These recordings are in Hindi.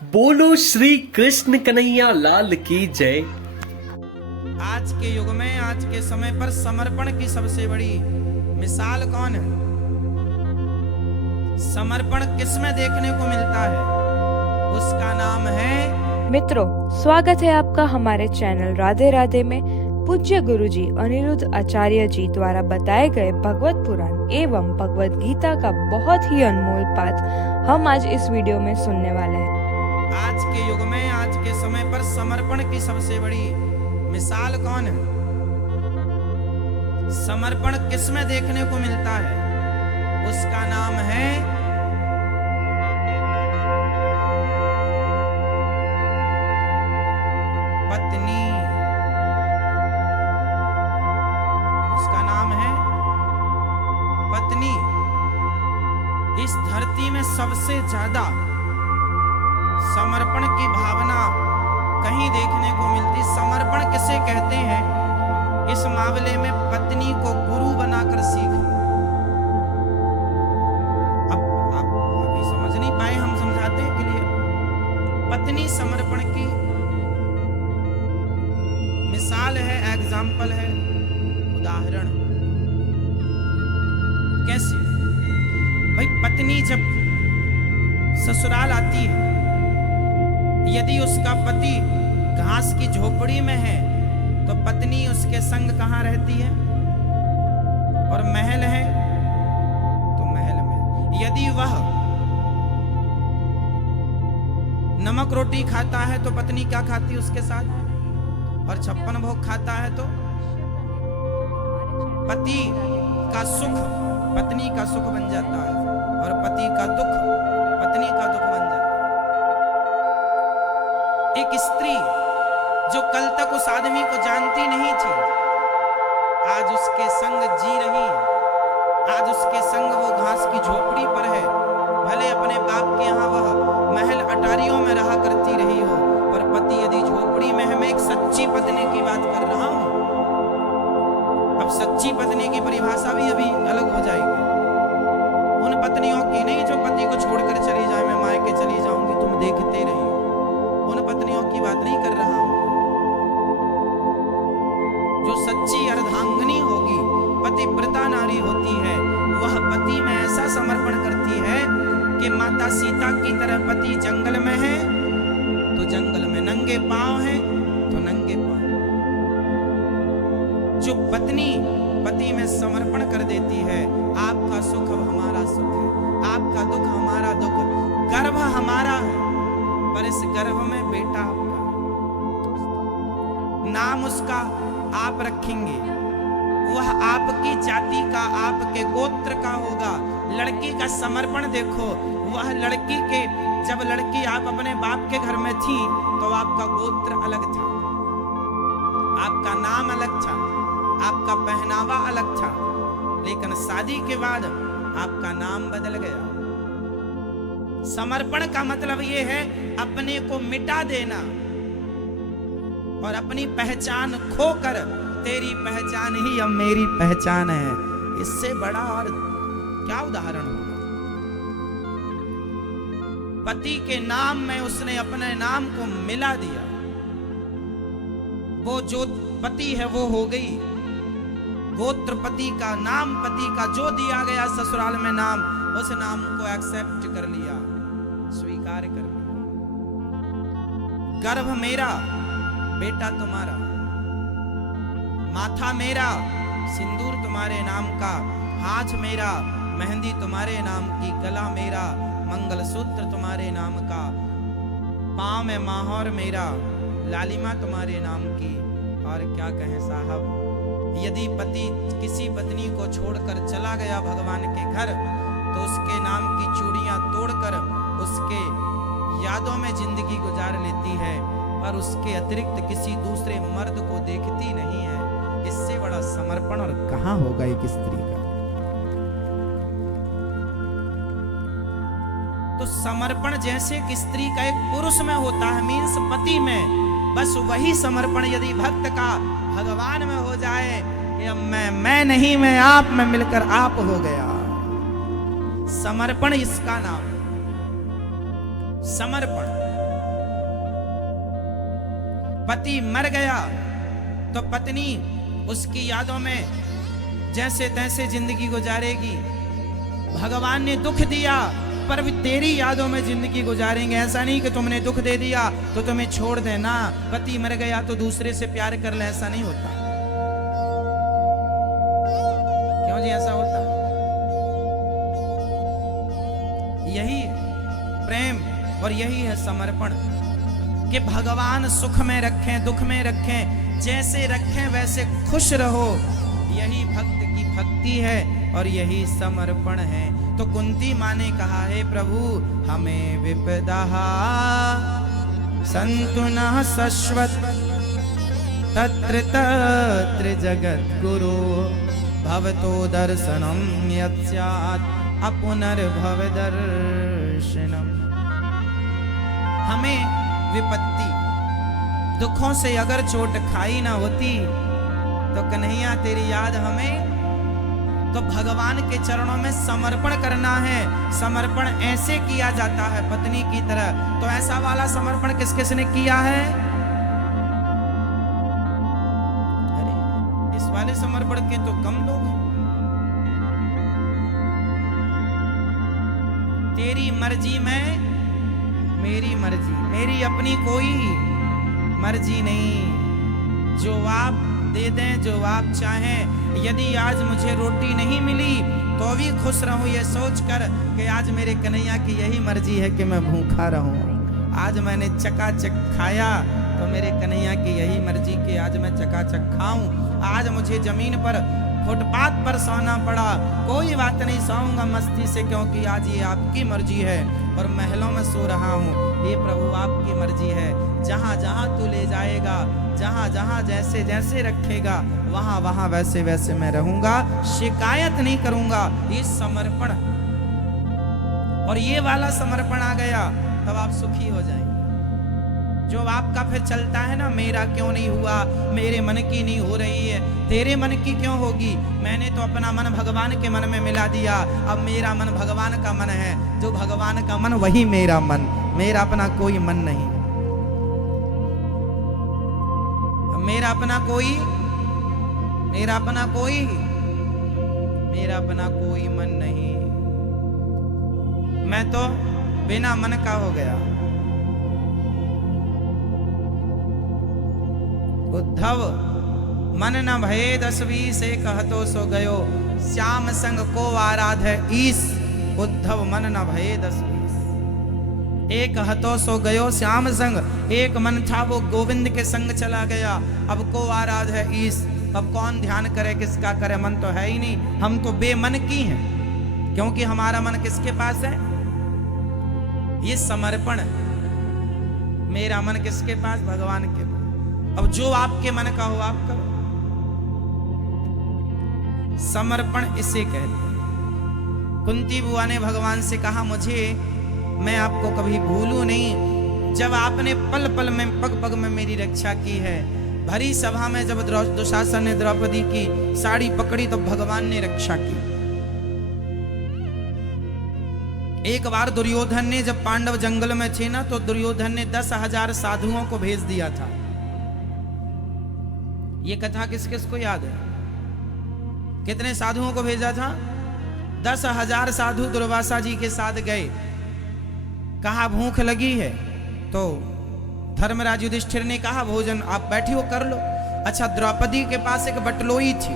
बोलो श्री कृष्ण कन्हैया लाल की जय। आज के युग में, आज के समय पर समर्पण की सबसे बड़ी मिसाल कौन है? समर्पण किसमें देखने को मिलता है? उसका नाम है मित्रों, स्वागत है आपका हमारे चैनल राधे राधे में। पूज्य गुरुजी अनिरुद्ध आचार्य जी द्वारा बताए गए भगवत पुराण एवं भगवत गीता का बहुत ही अनमोल पाठ हम आज इस वीडियो में सुनने वाले हैं। आज के युग में, आज के समय पर समर्पण की सबसे बड़ी मिसाल कौन है? समर्पण किसमें देखने को मिलता है? उसका नाम है पत्नी। उसका नाम है पत्नी। इस धरती में सबसे ज्यादा समर्पण की भावना कहीं देखने को मिलती। समर्पण किसे कहते हैं, इस मामले में पत्नी को गुरु बनाकर सीख। अब आप अभी समझ नहीं पाए, हम समझाते हैं के लिए। पत्नी समर्पण की मिसाल है, एग्जाम्पल है, उदाहरण। कैसे भाई? पत्नी जब ससुराल आती है, यदि उसका पति घास की झोपड़ी में है तो पत्नी उसके संग कहाँ रहती है? और महल है तो महल में। यदि वह नमक रोटी खाता है तो पत्नी क्या खाती है उसके साथ? और 56 भोग खाता है तो पति का सुख पत्नी का सुख बन जाता है, और पति का दुख पत्नी का दुख बन जाता है। एक स्त्री जो कल तक उस आदमी को जानती नहीं थी, आज उसके संग जी रही है। आज उसके संग वो घास की झोपड़ी पर है। भले अपने बाप के यहाँ वह महल अटारियों में रहा करती रही हो, पर पति यदि झोपड़ी में है। मैं एक सच्ची पत्नी की बात कर रहा हूं। अब सच्ची पत्नी की परिभाषा भी अभी अलग हो जाएगी। उन पत्नियों की नहीं जो पति को छोड़कर चली जाए, मैं मायके चली जाऊंगी, तुम देखते रहिए। उन पत्नियों की बात नहीं कर रहा हूं। जो सच्ची अर्धांगिनी होगी, पतिव्रता नारी होती है, वह पति में ऐसा समर्पण करती है कि माता सीता की तरह पति जंगल में है तो जंगल में, नंगे पांव है तो नंगे पांव। जो पत्नी पति में समर्पण कर देती है, आपका सुख हमारा सुख है, आपका दुख हमारा दुख, गर्भ हमारा है पर इस गर्भ में बेटा आपका, नाम उसका आप रखेंगे, वह आपकी जाति का, आपके गोत्र का होगा। लड़की का समर्पण देखो, वह लड़की के, जब लड़की आप अपने बाप के घर में थी तो आपका गोत्र अलग था, आपका नाम अलग था, आपका पहनावा अलग था, लेकिन शादी के बाद आपका नाम बदल गया। समर्पण का मतलब यह है अपने को मिटा देना और अपनी पहचान खोकर तेरी पहचान ही अब मेरी पहचान है। इससे बड़ा और क्या उदाहरण होगा? पति के नाम में उसने अपने नाम को मिला दिया। वो जो पति है वो हो गई गोत्र पति का, नाम पति का जो दिया गया ससुराल में नाम, उस नाम को एक्सेप्ट कर लिया, स्वीकार कर लिया। गर्भ मेरा, बेटा तुम्हारा, माथा मेरा, सिंदूर तुम्हारे नाम का, हाथ मेरा, मेहंदी तुम्हारे नाम की, गला मेरा, मंगलसूत्र तुम्हारे नाम का, पांव में माहौर मेरा, लालिमा तुम्हारे नाम की। और क्या कहें साहब, यदि पति किसी पत्नी को छोड़कर चला गया भगवान के घर तो उसके नाम की चूड़ियां तोड़कर उसके यादों में जिंदगी गुजार लेती है, पर उसके अतिरिक्त किसी दूसरे मर्द को देखती नहीं है। इससे बड़ा समर्पण और कहां होगा एक स्त्री का? तो समर्पण जैसे कि स्त्री का एक पुरुष में होता है, मीन्स पति में, बस वही समर्पण यदि भक्त का भगवान में हो जाए कि अब मैं नहीं, मैं आप में मिलकर आप हो गया। समर्पण इसका नाम, समर्पण। पति मर गया तो पत्नी उसकी यादों में जैसे तैसे जिंदगी गुजारेगी। भगवान ने दुख दिया पर भी तेरी यादों में जिंदगी गुजारेंगे। ऐसा नहीं कि तुमने दुख दे दिया तो तुम्हें छोड़ देना, पति मर गया तो दूसरे से प्यार कर ले, ऐसा नहीं होता। क्यों जी ऐसा होता? यही प्रेम और यही है समर्पण कि भगवान सुख में रखें, दुख में रखें, जैसे रखें वैसे खुश रहो। यही भक्त की भक्ति है और यही समर्पण है। तो कुंती माँ ने कहा है प्रभु हमें विपदा संतु न शश्वत तत्र तत्र जगत गुरु भवतो दर्शनम यत्स्यात् अपुनर्भव दर्शनम। हमें विपत्ति दुखों से अगर चोट खाई ना होती तो कन्हैया तेरी याद हमें, तो भगवान के चरणों में समर्पण करना है। समर्पण ऐसे किया जाता है पत्नी की तरह। तो ऐसा वाला समर्पण किस किस ने किया है? अरे इस वाले समर्पण के तो कम लोग हैं। तेरी मर्जी में मेरी मर्जी, मेरी अपनी कोई मर्जी नहीं। जो आप दे दें, जो आप चाहें। यदि आज मुझे रोटी नहीं मिली तो भी खुश रहूं ये सोचकर कि आज मेरे कन्हैया की यही मर्जी है कि मैं भूखा रहूं। आज मैंने चकाचक खाया तो मेरे कन्हैया की यही मर्जी कि आज मैं चकाचक खाऊं। आज मुझे जमीन पर फुटपाथ पर सोना पड़ा, कोई बात नहीं, सोऊंगा मस्ती से, क्योंकि आज ये आपकी मर्जी है। और महलों में सो रहा हूँ, ये प्रभु आपकी मर्जी है। जहाँ जहाँ तू ले जाएगा, जहाँ जहाँ जैसे जैसे रखेगा, वहाँ वहाँ वैसे वैसे मैं रहूंगा, शिकायत नहीं करूंगा। ये समर्पण, और ये वाला समर्पण आ गया तब आप सुखी हो जाएंगे। जो आपका फिर चलता है ना, मेरा क्यों नहीं हुआ, मेरे मन की नहीं हो रही है, तेरे मन की क्यों होगी, मैंने तो अपना मन भगवान के मन में मिला दिया, अब मेरा मन भगवान का मन है। जो भगवान का मन वही मेरा मन, मेरा अपना कोई मन नहीं, मेरा अपना कोई मन नहीं। मैं तो बिना मन का हो गया। उद्धव मन न भये 10 से कहतो सो गयो, श्याम संग को आराध ईस। उद्धव मन न भये 10 एक हतो सो गयो श्याम संग। एक मन था वो गोविंद के संग चला गया, अब को आराध है ईस। अब कौन ध्यान करे, किसका करे, मन तो है ही नहीं। हम तो बेमन की हैं, क्योंकि हमारा मन किसके पास है? ये समर्पण, मेरा मन किसके पास? भगवान के पास। अब जो आपके मन का हो आप करो। समर्पण इसे कहते हैं। कुंती बुआ ने भगवान से कहा, मुझे, मैं आपको कभी भूलूं नहीं, जब आपने पल पल में, पग पग में मेरी रक्षा की है। भरी सभा में जब दुशासन ने द्रौपदी की साड़ी पकड़ी तो भगवान ने रक्षा की। एक बार दुर्योधन ने, जब पांडव जंगल में थे ना, तो दुर्योधन ने 10,000 साधुओं को भेज दिया था। ये कथा किस किस को याद है? कितने साधुओं को भेजा था? 10,000 साधु दुर्वासा जी के साथ गए। कहा भूख लगी है, तो धर्मराज युधिष्ठिर ने कहा भोजन आप बैठी हो कर लो। अच्छा, द्रौपदी के पास एक बटलोई थी।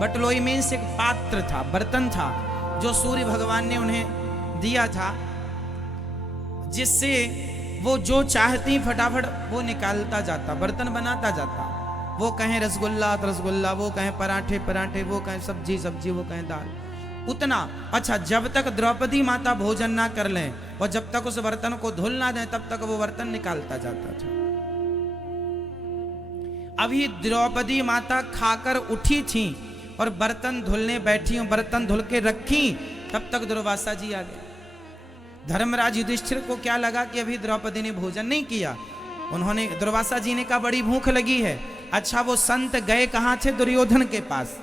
बटलोई में से एक पात्र था, बर्तन था, जो सूर्य भगवान ने उन्हें दिया था, जिससे वो जो चाहती फटाफट वो निकालता जाता, बर्तन बनाता जाता। वो कहें रसगुल्ला तो रसगुल्ला, वो कहें पराठे पराठे, वो कहें सब्जी सब्जी, वो कहें दाल, उतना। अच्छा, जब तक द्रौपदी माता भोजन ना कर लें और जब तक उस बर्तन को धुल ना दें, तब तक वो बर्तन निकालता जाता था। अभी द्रौपदी माता खाकर उठी थी और बर्तन धुलने बैठी, बर्तन धुल के रखी, तब तक दुर्वासा जी आ गए। धर्मराज युधिष्ठिर को क्या लगा कि अभी द्रौपदी ने भोजन नहीं किया। उन्होंने, दुर्वासा जी ने कहा बड़ी भूख लगी है। अच्छा, वो संत गए कहाँ थे? दुर्योधन के पास।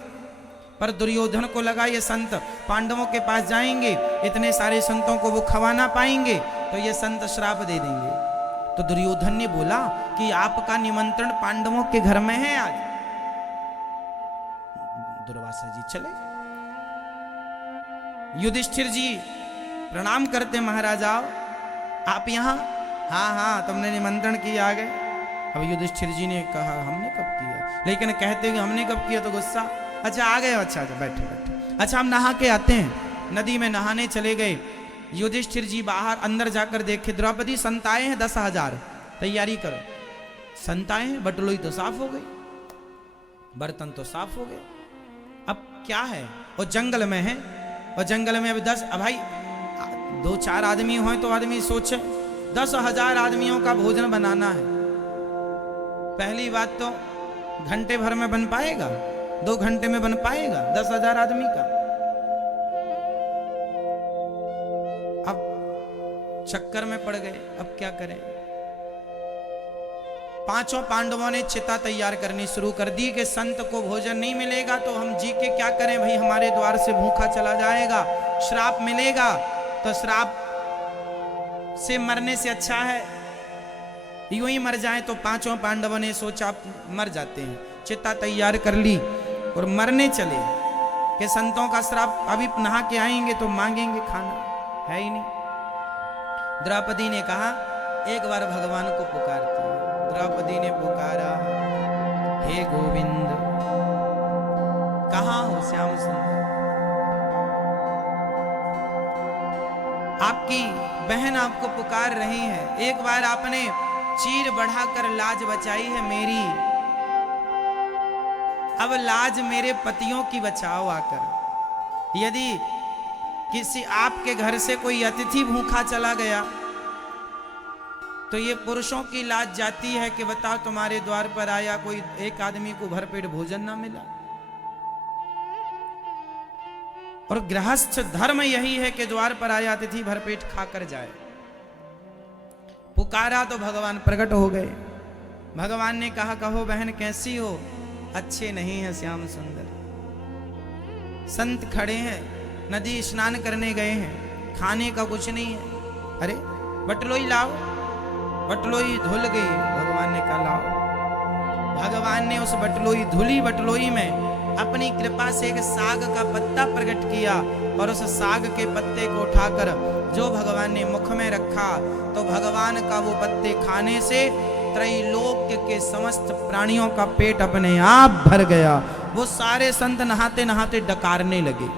पर दुर्योधन को लगा ये संत पांडवों के पास जाएंगे, इतने सारे संतों को वो खवा ना पाएंगे, तो ये संत श्राप दे देंगे। तो दुर्योधन ने बोला कि आपका निमंत्रण पांडवों के घर में है आज। दुर्वासा जी चले। युधिष्ठिर जी प्रणाम करते, महाराज आओ, आप यहाँ? हाँ हाँ, तुमने निमंत्रण किया, आ गए। अब युधिष्ठिर जी ने कहा हमने कब किया, लेकिन कहते कि हमने कब किया तो गुस्सा। अच्छा आ गए, अच्छा अच्छा बैठे बैठे। अच्छा हम नहा के आते हैं। नदी में नहाने चले गए। युधिष्ठिर जी बाहर अंदर जाकर देखे, द्रौपदी संताए हैं 10,000, तैयारी करो। संताए हैं, बटलोई तो साफ हो गई, बर्तन तो साफ हो गए। अब क्या है, वो जंगल में है, और जंगल में अब 10, भाई 2-4 आदमी हो तो आदमी सोचे 10,000 आदमियों का भोजन बनाना है। पहली बात तो घंटे भर में बन पाएगा, 2 घंटे में बन पाएगा 10,000 आदमी का। अब चक्कर में पड़ गए, अब क्या करें। 5 पांडवों ने चिता तैयार करनी शुरू कर दी कि संत को भोजन नहीं मिलेगा तो हम जी के क्या करें भाई, हमारे द्वार से भूखा चला जाएगा, श्राप मिलेगा, तो श्राप से मरने से अच्छा है यूं ही मर जाए। तो 5 पांडवों ने सोचा मर जाते हैं, चिता तैयार कर ली और मरने चले कि संतों का श्राप, अभी नहा के आएंगे तो मांगेंगे खाना, है ही नहीं। द्रौपदी ने कहा एक बार भगवान को पुकारती है। द्रौपदी ने पुकारा, हे गोविंद, कहाँ हो श्याम सुंदर? आपकी बहन आपको पुकार रही है। एक बार आपने चीर बढ़ाकर लाज बचाई है मेरी, अब लाज मेरे पतियों की बचाओ आकर। यदि किसी आपके घर से कोई अतिथि भूखा चला गया तो ये पुरुषों की लाज जाती है कि बताओ तुम्हारे द्वार पर आया कोई, एक आदमी को भरपेट भोजन ना मिला। और गृहस्थ धर्म यही है कि द्वार पर आया अतिथि भरपेट खाकर जाए। पुकारा तो भगवान प्रकट हो गए। भगवान ने कहा कहो बहन कैसी हो? अच्छे नहीं है श्याम सुंदर। संत खड़े हैं, नदी स्नान करने गए हैं, खाने का कुछ नहीं है। अरे बटलोई लाओ, बटलोई धुल गई। भगवान ने कहा लाओ। भगवान ने उस बटलोई, धुली बटलोई में अपनी कृपा से एक साग का पत्ता प्रकट किया और उस साग के पत्ते को उठाकर जो भगवान ने मुख में रखा तो भगवान का वो पत्ते खाने से त्रैलोक्य के समस्त प्राणियों का पेट अपने आप भर गया। वो सारे संत नहाते नहाते डकारने लगे।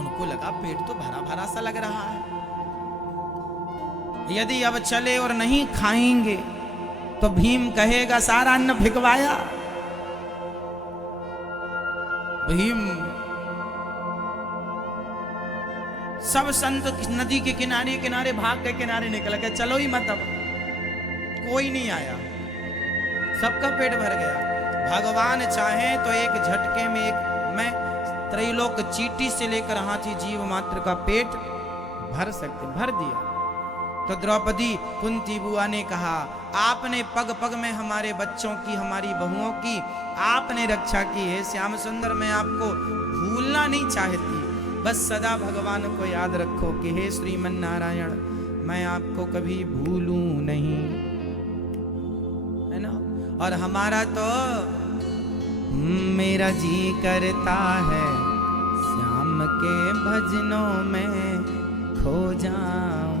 उनको लगा पेट तो भरा भरा सा लग रहा है, यदि अब चले और नहीं खाएंगे तो भीम कहेगा सारा अन्न भिगवाया। भीम, सब संत नदी के किनारे किनारे भाग के किनारे निकल गए, चलो ही मत, अब कोई नहीं आया, सबका पेट भर गया। भगवान चाहे तो एक झटके में मैं त्रैलोक चीटी से लेकर हाथी जीव मात्र का पेट भर सकते, भर दिया। तो द्रौपदी कुंती बुआ ने कहा आपने पग पग में हमारे बच्चों की, हमारी बहुओं की आपने रक्षा की है श्याम सुंदर। मैं आपको भूलना नहीं चाहती, बस सदा भगवान को याद रखो कि हे श्रीमन नारायण मैं आपको कभी भूलूं नहीं, है ना। और हमारा तो मेरा जी करता है श्याम के भजनों में खो जाऊं।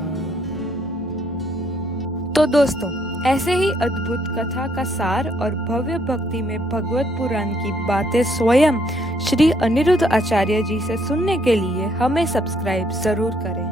तो दोस्तों ऐसे ही अद्भुत कथा का सार और भव्य भक्ति में भगवत पुराण की बातें स्वयं श्री अनिरुद्ध आचार्य जी से सुनने के लिए हमें सब्सक्राइब जरूर करें।